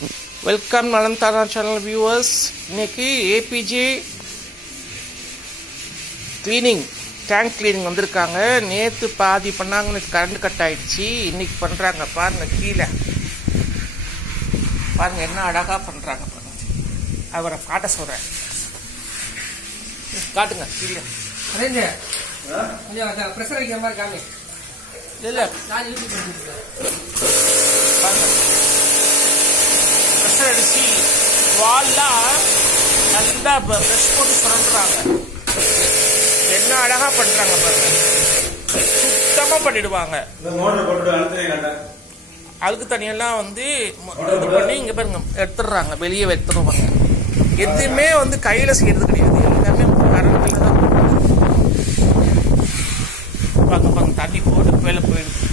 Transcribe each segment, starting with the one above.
Welcome Nalanthara channel viewers. இன்னைக்கு A B J cleaning tank cleaning வந்திருக்காங்க. நேற்று பாதி பண்ணாங்க, கரண்ட் கட் ஆயிடுச்சு. இன்னைக்கு பண்ணுறாங்க பாருங்க. கீழே பாருங்க என்ன அழகாக பண்ணுறாங்க பாருங்க. அவரை காட்ட சொல்கிறேன், காட்டுங்க கீழே. ப்ரெஷர் வைக்கிற மாதிரி காமி இல்லை ப்ரெஷர் அடிச்சு வால்லாம் நல்லா ப்ரெஷ் போட்டு சுரண்டுறாங்க. என்ன அழகா பண்றாங்க பாருங்க, சுத்தமா பண்ணிடுவாங்க. அழுக்கு தண்ணியெல்லாம் வந்து இது பண்ணி இங்க பாருங்க எடுத்துடுறாங்க, வெளியே எடுத்துடுவாங்க. எதுவுமே வந்து கையில செய்யறது கிடையாது, எல்லாமே கரண்ட்ல தான். பாக்க பாருங்க, தண்ணி போட்டு மேல போயிடுது.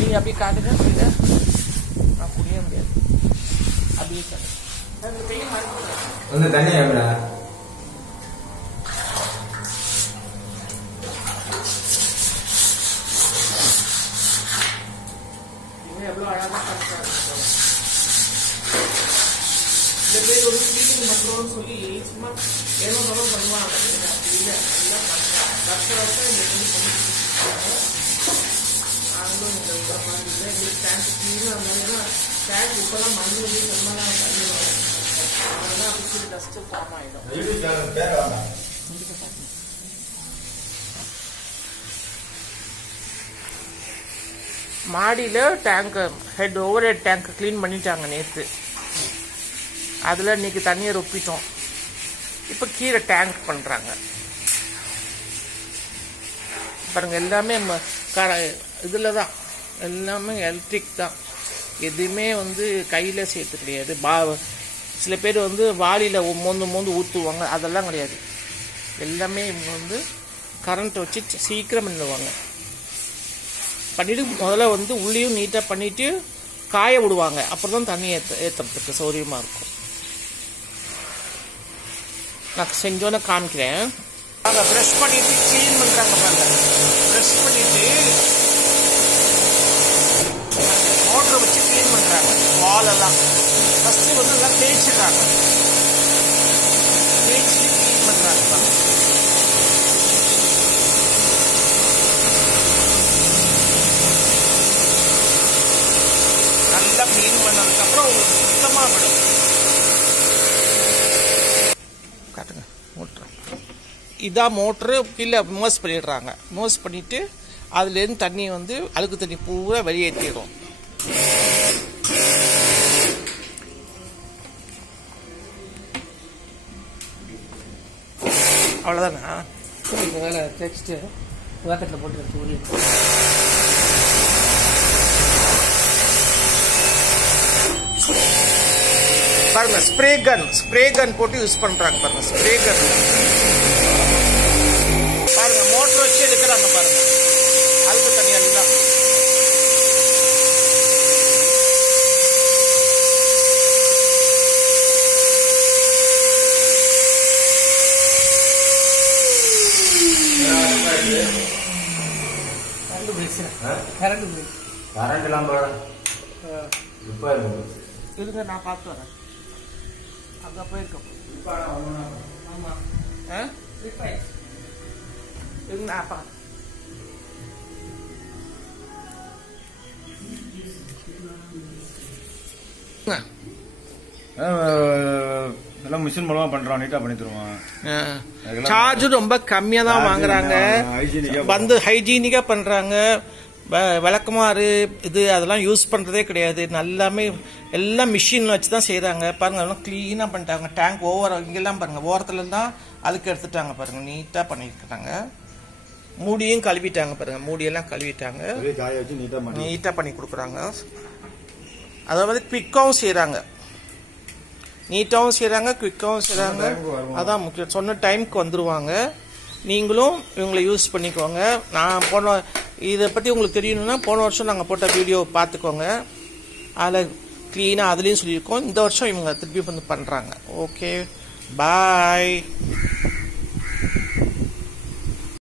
நீங்க அப்படியே காட்டுங்க, நான் புரிய முடியாது. அப்படியே வந்து தண்ணி எவ்வளோ எவ்வளோ அழகாக பண்ணுறாங்க. இந்த பேர் ஒரு கிளீனிங் பண்ணுறோம்னு சொல்லி சும்மா ஏதோ சொல்ல பண்ணுவாங்க. இல்லை எல்லாம் பண்ணுறாங்க. வருஷம் இந்த பண்ணி கொடுத்துருக்காங்க. நாங்களும் இந்த மாதிரி இல்லை, எங்களுக்கு டேங்க் கிளீனாக இருந்தாலும் டேங்க் இப்போல்லாம் மண் வந்து ரொம்பலாம் பண்ணிடுவாங்க. அதெல்லாம் அப்படி டஸ்ட்டு ஃபார்ம் ஆகிடும். மாடியில் டேங்க்கு ஓவர் ஹெட் டேங்க் க்ளீன் பண்ணிட்டாங்க நேற்று. அதில் இன்னைக்கு தண்ணியை ரொப்பிட்டோம். இப்போ கீழே டேங்க் பண்ணுறாங்க பாருங்க. எல்லாமே இதில் தான், எல்லாமே எலக்ட்ரிக் தான். எதுவுமே வந்து கையில் சேர்த்து கிடையாது. சில பேர் வந்து வாளியில் மோந்து ஊற்றுவாங்க, அதெல்லாம் கிடையாது. எல்லாமே இவங்க வந்து கரண்ட் வச்சு சீக்கிரம் பண்ணிடுவாங்க. பண்ணிட்டு முதல்ல வந்து உள்ளேயும் நீட்டாக பண்ணிட்டு காய விடுவாங்க. அப்புறம் தான் தண்ணி ஏற்றுறதுக்கு சௌகரியமாக இருக்கும். நான் செஞ்சோன்னு காமிக்கிறேன். அங்கே ப்ரெஷ் பண்ணிட்டு க்ளீன் பண்ணுறாங்க பாருங்க. ப்ரெஷ் பண்ணிட்டு மோட்டரை வச்சு க்ளீன் பண்ணுறாங்க. வாலெல்லாம் ஃபஸ்ட்டு வந்து நல்லா தேய்ச்சிடுறாங்க. தேய்ச்சிட்டு க்ளீன் பண்ணுறாங்க பாருங்க. நல்லா க்ளீன் பண்ணதுக்கப்புறம் உங்களுக்கு சுத்தமாக விடும். காட்டுங்க மோட்ரு. இதான் மோட்ரு. கீழே மோஸ் பண்ணிடுறாங்க. மோஸ் பண்ணிவிட்டு அதுலேருந்து தண்ணி வந்து அழுக்கு தண்ணி பூரா வெளியேற்றிடும். அவ்வளோதானா? இந்த வேலை தேய்ச்சிட்டு வாக்கெட்டில் போட்டு எடுத்து ஊறி பாருங்க. ஸ்ப்ரே கன் போட்டு யூஸ் பண்றாங்க பாருங்க. ஸ்ப்ரே கன் பாருங்க, மோட்டர் வச்சு எடுக்கிறாங்க பாருங்க. அழுக்கு தண்ணி எல்லாம் கரண்ட் இல்லாமல் இப்போ இருங்க, நான் பார்த்து வரேன். அங்கே போயிருக்கோம். ஆமாம் இருங்க, அப்பா எல்லாம் மிஷின் மூலமாக பண்ணுறோம், நீட்டாக பண்ணி தருவோம். சார்ஜும் ரொம்ப கம்மியாக தான் வாங்குறாங்க. வந்து ஹைஜீனிக்காக பண்ணுறாங்க. விளக்குமாறு இது அதெல்லாம் யூஸ் பண்ணுறதே கிடையாது. நல்லாமே எல்லாம் மிஷின் வச்சு தான் செய்கிறாங்க பாருங்கள். எல்லாம் க்ளீனாக பண்ணிட்டாங்க. டேங்க் இங்கெல்லாம் பாருங்கள், ஓரத்தில் தான் அழுக்கு எடுத்துட்டாங்க பாருங்கள். நீட்டாக பண்ணியிருக்காங்க. மூடியும் கழுவிட்டாங்க பாருங்கள். மூடியெல்லாம் கழுவிட்டாங்க, நீட்டாக பண்ணி கொடுக்குறாங்க. அதாவது குவிக்காகவும் செய்கிறாங்க, நீட்டாகவும் செய்கிறாங்க, குவிக்காகவும் செய்கிறாங்க. அதான் முக்கியம். சொன்ன டைமுக்கு வந்துடுவாங்க. நீங்களும் இவங்களை யூஸ் பண்ணிக்கோங்க. நான் இதை பற்றி உங்களுக்கு தெரியணும்னா போன வருஷம் நாங்கள் போட்ட வீடியோ பார்த்துக்கோங்க. அதில் க்ளீனாக அதுலேயும் சொல்லியிருக்கோம். இந்த வருஷம் இவங்க திருப்பி வந்து பண்ணுறாங்க. ஓகே, பாய்.